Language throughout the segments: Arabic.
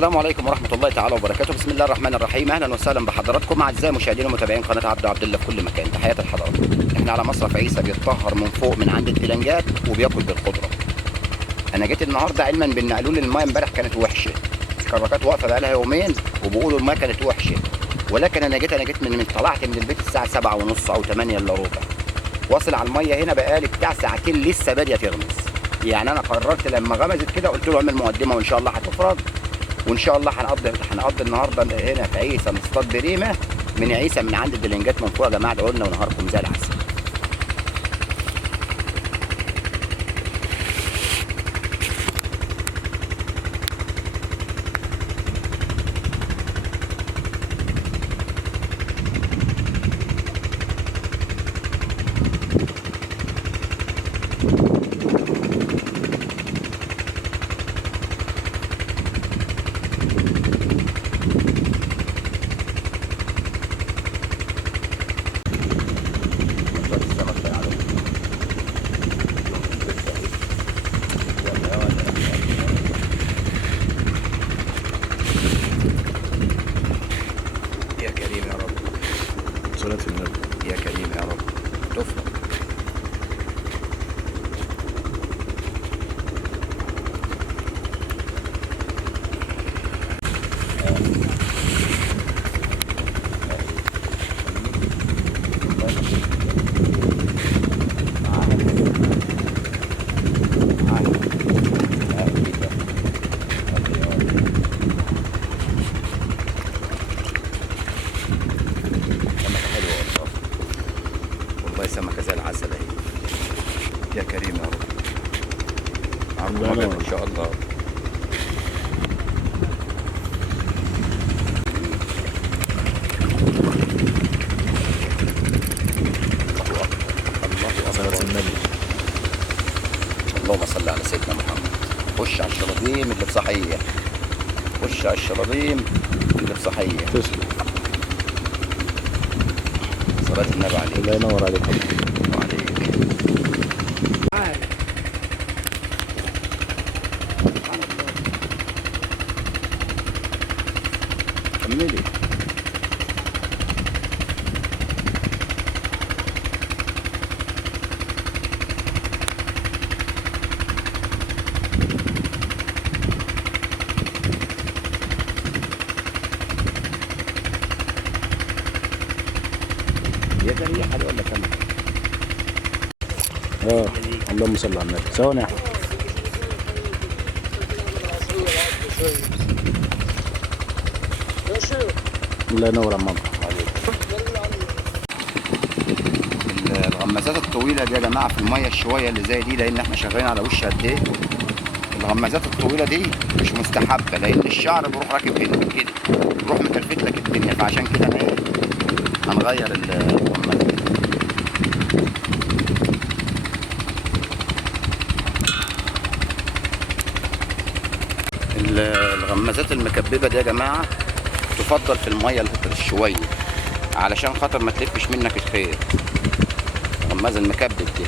السلام عليكم ورحمة الله تعالى وبركاته. بسم الله الرحمن الرحيم. أهلا وسهلا بحضراتكم أعزائي مشاهدين ومتابعين قناة عبد الله في كل مكان. تحياتي لحضراتكم. إحنا على مصرف عيسى بيتطهر من فوق من عند البلنجات وبياكل بالخضرة. أنا جيت النهاردة علما بإن قالوا لي المايه امبارح كانت وحشة. الكراكات واقفة بقالها يومين وبيقولوا المايه كانت وحشة، ولكن أنا جيت من طلعت من البيت الساعة 7:30 أو 8 إلا ربع. واصل على المايه هنا بقالي بتاع ساعتين لسه بادية تغمس. يعني أنا قررت لما غمزت كده قلت له اعمل مقدمة وإن شاء الله هتفرج، وان شاء الله هنقضي النهارده هنا في عيسى نصطاد بريمه من عيسى من عند البلنجات من فوق. يا جماعه ادعوا لنا ونهاركم زي العسل. يا كريم يا رب، صلاة النبي. يا كريم يا رب تفرج. والله سمكة زي العسل اهي. يا كريم يا رب، عرض مجد ان شاء الله. الله صلاة اكبر، النبي. اللهم صل على سيدنا محمد. خش على الشرابيم اللي بصحية، خش على الشرابيم اللي بصحية. تسلم. صلاة النبي عليك. الله ينور عليك. وعليك. كملي. يا ده ريحة دي ولا كمان؟ اللهم صل على النبي. ثواني يا احمد. الله ينور يا ماما. الغمازات الطويلة دي يا جماعة في المية الشوية اللي زي دي، لأن احنا شغالين على وش قد ايه. الغمازات الطويلة دي مش مستحبة، لأن الشعر بيروح راكب هنا كده، بيروح مكلفت لك الدنيا، فعشان كده هنغير الغمازة دي. الغمازات المكببة دي يا جماعة تفضل في المية الشوية علشان خاطر ما تلفش منك الخير. الغماز المكبب دي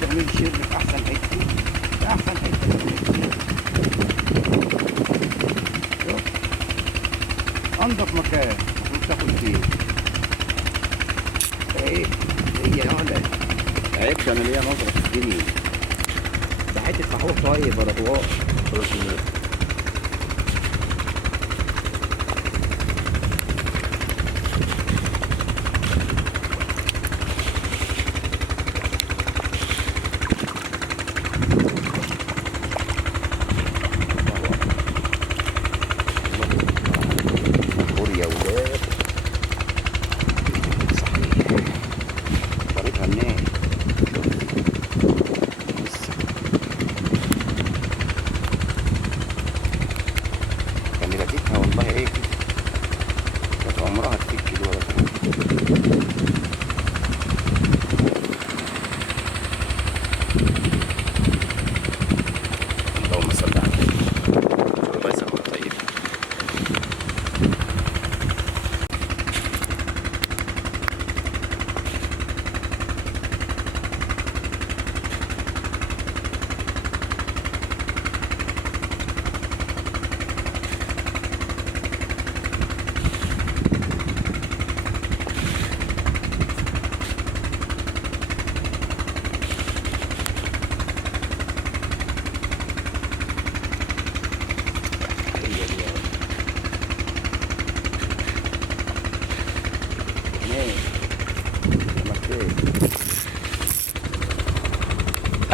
تعمل شير في احسن حته، في احسن حته انضف مكان المفروض تاكل فيه. ايه هي ولا عيبش انا ليا نظره في الدنيا. ده حته فحوح طيب يا رضوان. صلاة النبي.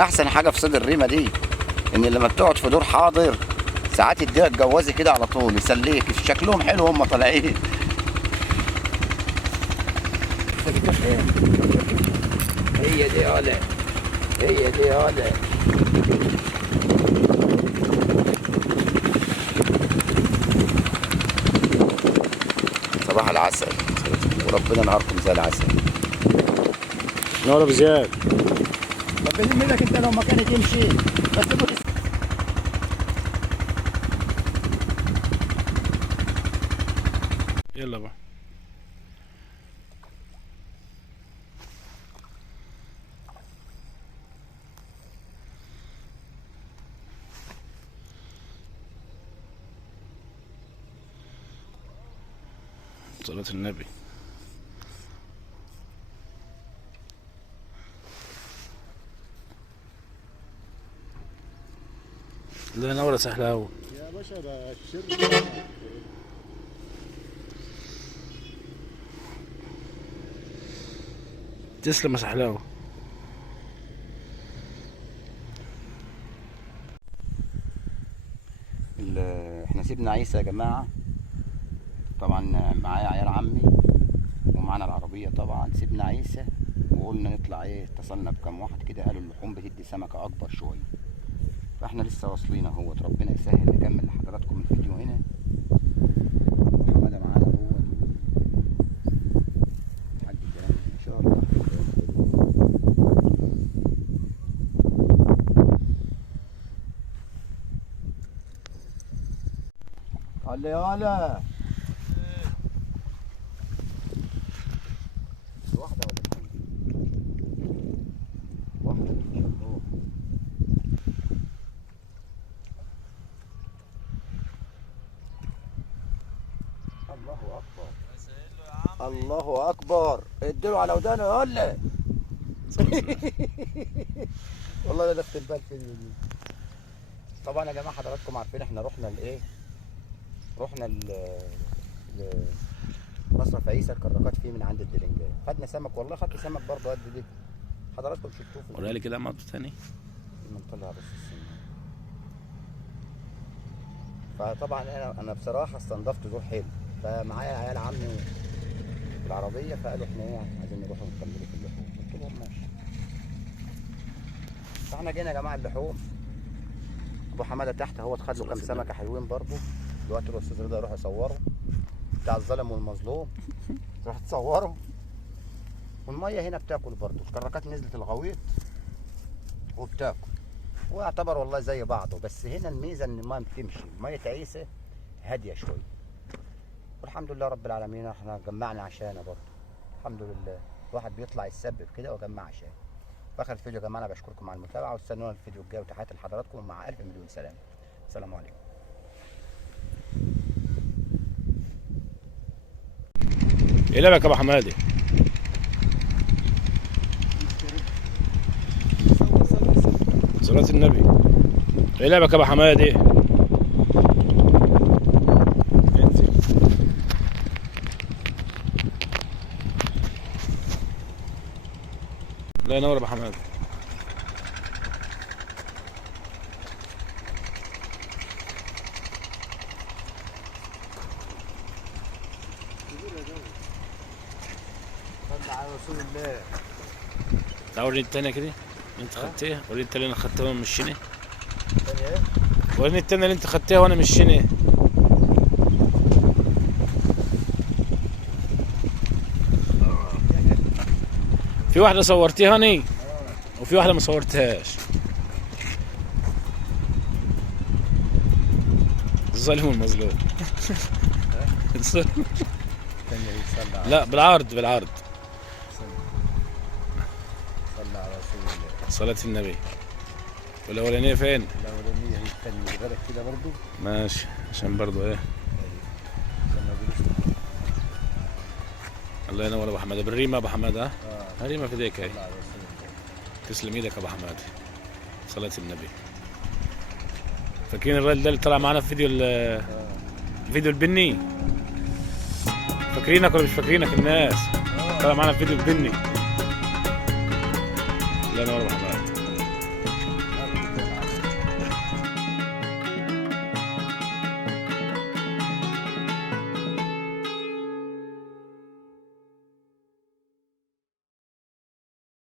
احسن حاجه في صيد الريمه دي ان لما بتقعد في دور حاضر ساعات يديلك جوازي كده على طول يسليك، شكلهم حلو هم طالعين. هي دي ولا هي دي ولا صباح العسل وربنا نهاركم زي العسل. نور ابو زياد. طب بذمتك انت لو مكاني تمشي بس يلا بقى. صلاة النبي. لا نورة سهلاوي يا باشا ده الشر. تسلم يا سحلاوي. احنا سيبنا عيسى يا جماعه، طبعا معايا عيال عمي ومعانا العربيه طبعا. سيبنا عيسى وقلنا نطلع ايه، اتصلنا بكام واحد كده قالوا اللحوم بتدي سمكه اكبر شويه، فاحنا لسه واصلين اهوت. ربنا يسهل نكمل لحضراتكم الفيديو هنا. حماده معانا اهوت لحد الكلام ان شاء الله. هلا واحدة ولا اتنين؟ واحدة ان شاء الله. الله اكبر الله اكبر. اديله على ودانه يا هلا. والله انا لفت البال في طبعا يا جماعه حضراتكم عارفين احنا رحنا لايه، رحنا مصرف عيسى الكراكات فيه من عند الدلنجان. خدنا سمك، والله خدت سمك برضه قد دي، حضراتكم شفتوه في وريها لي كده مقطع تاني. نطلع بس السنة. فطبعا انا بصراحه استنضفت دور حلو، فمعايا عيال عمي في العربيه فقالوا احنا ايه عايزين نروح ونكملوا في اللحوم، قلت لهم ماشي. فاحنا جينا يا جماعه اللحوم. ابو حماده تحت اهوت خد له كام سمكه حلوين برضه. دلوقتي الاستاذ رضا يروح يصوره بتاع الظالم والمظلوم، تروح تصوره. والميه هنا بتاكل برضه، الكراكات نزلت الغويط وبتاكل، ويعتبر والله زي بعضه. بس هنا الميزه ان الميه بتمشي، ميه عيسى هاديه شويه، والحمد لله رب العالمين. احنا جمعنا عشانه برضه الحمد لله. الواحد بيطلع يتسبب كده وجمع عشان. في اخر الفيديو يا جماعه انا بشكركم على المتابعه، واستنونا الفيديو الجاي، وتحياتي لحضراتكم مع الف مليون سلامه. السلام عليكم. ايه لعبك يا ابو حمادي؟ صلاة النبي. ايه لعبك يا ابو حمادي؟ انزل. الله ينور يا ابو حمادي. صل على رسول الله. تعال وريني التانية كده انت خدتيها، وريني التانية اللي انا خدتها وانا مشيني. تاني ايه؟ وريني التانية اللي انت خدتها وانا مشيني. في واحدة صورتيها هني وفي واحدة ما صورتهاش. الظالم والمظلوم. لا بالعرض بالعرض. صلى على رسول الله. صلاة النبي. والأولانية فين؟ الأولانية هي الثانية بالك كده برضو. ماشي عشان برضو ايه. الله ينور ابو حماده. بالريمه ابو حماده. ها ريمه في ايديك اهي. تسلم ايدك يا ابو حماده. صلاة النبي. فاكرين الراجل ده اللي طلع معانا في فيديو البني؟ فاكرينك ولا مش فاكرينك الناس؟ طلع معانا في فيديو البني. الله ينور ابو حماده.